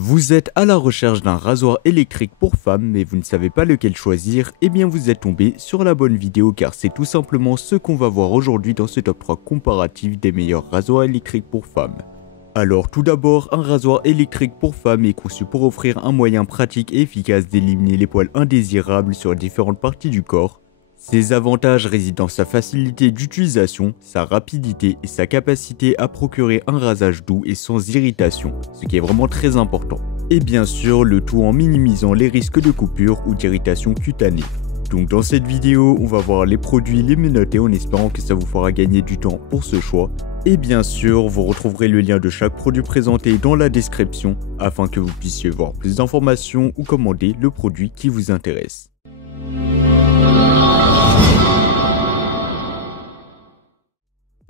Vous êtes à la recherche d'un rasoir électrique pour femmes mais vous ne savez pas lequel choisir, eh bien vous êtes tombé sur la bonne vidéo car c'est tout simplement ce qu'on va voir aujourd'hui dans ce top 3 comparatif des meilleurs rasoirs électriques pour femmes. Alors tout d'abord, un rasoir électrique pour femmes est conçu pour offrir un moyen pratique et efficace d'éliminer les poils indésirables sur différentes parties du corps. Ses avantages résident dans sa facilité d'utilisation, sa rapidité et sa capacité à procurer un rasage doux et sans irritation, ce qui est vraiment très important. Et bien sûr, le tout en minimisant les risques de coupure ou d'irritation cutanée. Donc dans cette vidéo, on va voir les produits, les menotter en espérant que ça vous fera gagner du temps pour ce choix. Et bien sûr, vous retrouverez le lien de chaque produit présenté dans la description afin que vous puissiez voir plus d'informations ou commander le produit qui vous intéresse.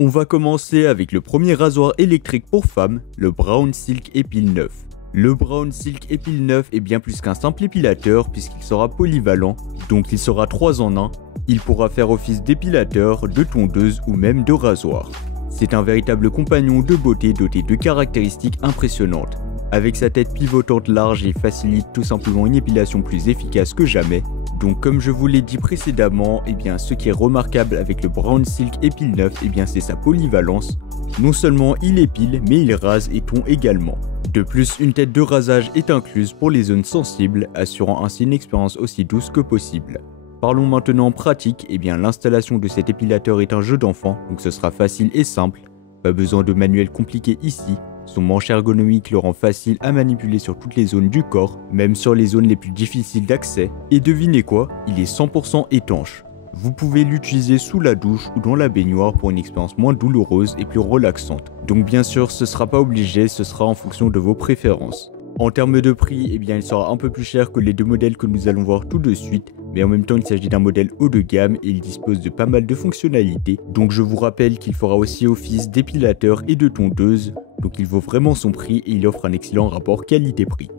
On va commencer avec le premier rasoir électrique pour femmes, le Brown Silk Epil 9. Le Brown Silk Epil 9 est bien plus qu'un simple épilateur puisqu'il sera polyvalent, donc il sera 3 en 1. Il pourra faire office d'épilateur, de tondeuse ou même de rasoir. C'est un véritable compagnon de beauté doté de caractéristiques impressionnantes. Avec sa tête pivotante large, il facilite tout simplement une épilation plus efficace que jamais. Donc comme je vous l'ai dit précédemment, ce qui est remarquable avec le Brown Silk Epil 9, c'est sa polyvalence. Non seulement il épile, mais il rase et tond également. De plus, une tête de rasage est incluse pour les zones sensibles, assurant ainsi une expérience aussi douce que possible. Parlons maintenant pratique, l'installation de cet épilateur est un jeu d'enfant, donc ce sera facile et simple. Pas besoin de manuel compliqué ici. Son manche ergonomique le rend facile à manipuler sur toutes les zones du corps, même sur les zones les plus difficiles d'accès. Et devinez quoi, il est 100% étanche. Vous pouvez l'utiliser sous la douche ou dans la baignoire pour une expérience moins douloureuse et plus relaxante. Donc bien sûr, ce sera pas obligé, ce sera en fonction de vos préférences. En termes de prix, il sera un peu plus cher que les deux modèles que nous allons voir tout de suite, mais en même temps il s'agit d'un modèle haut de gamme et il dispose de pas mal de fonctionnalités. Donc je vous rappelle qu'il fera aussi office d'épilateur et de tondeuse, donc il vaut vraiment son prix et il offre un excellent rapport qualité-prix.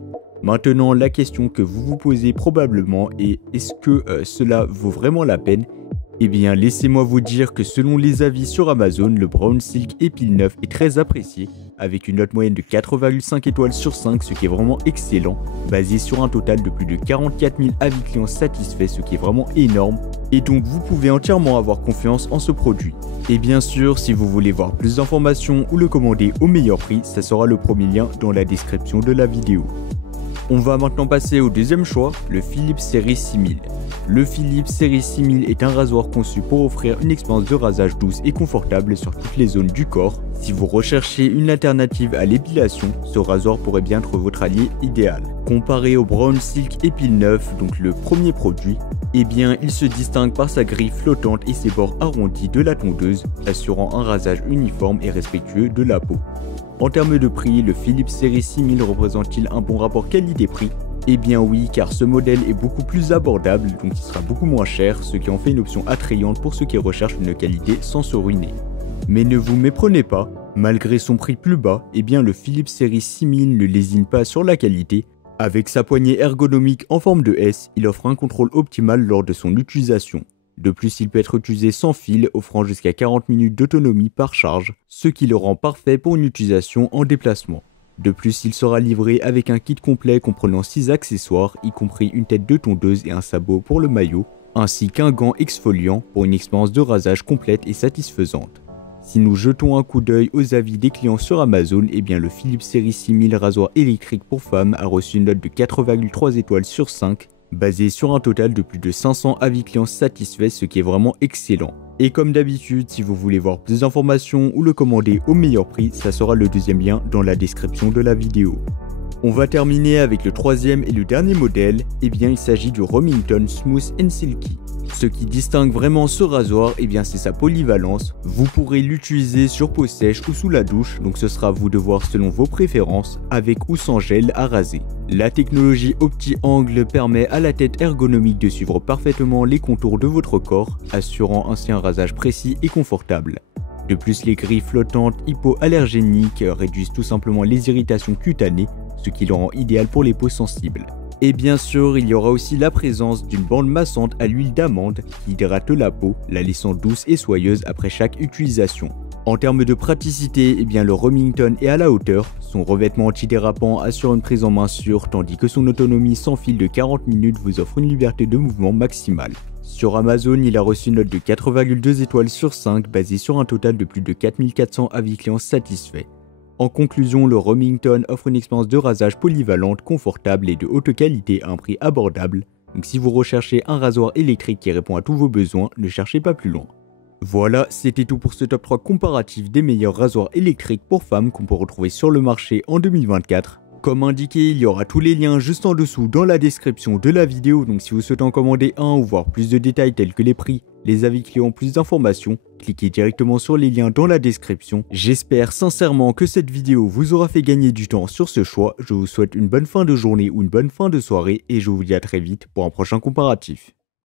Maintenant, la question que vous vous posez probablement est est-ce que cela vaut vraiment la peine? Laissez-moi vous dire que selon les avis sur Amazon, le Brown Silk Epil 9 est très apprécié, avec une note moyenne de 4,5 étoiles sur 5, ce qui est vraiment excellent, basé sur un total de plus de 44 000 avis clients satisfaits, ce qui est vraiment énorme, et donc vous pouvez entièrement avoir confiance en ce produit. Et bien sûr, si vous voulez voir plus d'informations ou le commander au meilleur prix, ça sera le premier lien dans la description de la vidéo. On va maintenant passer au deuxième choix, le Philips Série 6000. Le Philips Série 6000 est un rasoir conçu pour offrir une expérience de rasage douce et confortable sur toutes les zones du corps. Si vous recherchez une alternative à l'épilation, ce rasoir pourrait bien être votre allié idéal. Comparé au Brown Silk Epil 9, donc le premier produit, il se distingue par sa grille flottante et ses bords arrondis de la tondeuse, assurant un rasage uniforme et respectueux de la peau. En termes de prix, le Philips Série 6000 représente-t-il un bon rapport qualité-prix? Eh bien oui, car ce modèle est beaucoup plus abordable, donc il sera beaucoup moins cher, ce qui en fait une option attrayante pour ceux qui recherchent une qualité sans se ruiner. Mais ne vous méprenez pas, malgré son prix plus bas, le Philips Série 6000 ne lésine pas sur la qualité. Avec sa poignée ergonomique en forme de S, il offre un contrôle optimal lors de son utilisation. De plus, il peut être utilisé sans fil, offrant jusqu'à 40 minutes d'autonomie par charge, ce qui le rend parfait pour une utilisation en déplacement. De plus, il sera livré avec un kit complet comprenant 6 accessoires, y compris une tête de tondeuse et un sabot pour le maillot, ainsi qu'un gant exfoliant pour une expérience de rasage complète et satisfaisante. Si nous jetons un coup d'œil aux avis des clients sur Amazon, le Philips Série 6000 rasoir électrique pour femmes a reçu une note de 4,3 étoiles sur 5, basé sur un total de plus de 500 avis clients satisfaits, ce qui est vraiment excellent. Et comme d'habitude, si vous voulez voir plus d'informations ou le commander au meilleur prix, ça sera le deuxième lien dans la description de la vidéo. On va terminer avec le troisième et le dernier modèle, il s'agit du Remington Smooth & Silky. Ce qui distingue vraiment ce rasoir, c'est sa polyvalence. Vous pourrez l'utiliser sur peau sèche ou sous la douche, donc ce sera à vous de voir selon vos préférences, avec ou sans gel à raser. La technologie OptiAngle permet à la tête ergonomique de suivre parfaitement les contours de votre corps, assurant ainsi un rasage précis et confortable. De plus, les grilles flottantes hypoallergéniques réduisent tout simplement les irritations cutanées, ce qui le rend idéal pour les peaux sensibles. Et bien sûr, il y aura aussi la présence d'une bande massante à l'huile d'amande qui hydrate la peau, la laissant douce et soyeuse après chaque utilisation. En termes de praticité, eh bien le Remington est à la hauteur, son revêtement antidérapant assure une prise en main sûre tandis que son autonomie sans fil de 40 minutes vous offre une liberté de mouvement maximale. Sur Amazon, il a reçu une note de 4,2 étoiles sur 5 basée sur un total de plus de 4400 avis clients satisfaits. En conclusion, le Remington offre une expérience de rasage polyvalente, confortable et de haute qualité à un prix abordable. Donc si vous recherchez un rasoir électrique qui répond à tous vos besoins, ne cherchez pas plus loin. Voilà, c'était tout pour ce top 3 comparatif des meilleurs rasoirs électriques pour femmes qu'on peut retrouver sur le marché en 2024. Comme indiqué, il y aura tous les liens juste en dessous dans la description de la vidéo, donc si vous souhaitez en commander un ou voir plus de détails tels que les prix, les avis clients, plus d'informations, cliquez directement sur les liens dans la description. J'espère sincèrement que cette vidéo vous aura fait gagner du temps sur ce choix. Je vous souhaite une bonne fin de journée ou une bonne fin de soirée et je vous dis à très vite pour un prochain comparatif.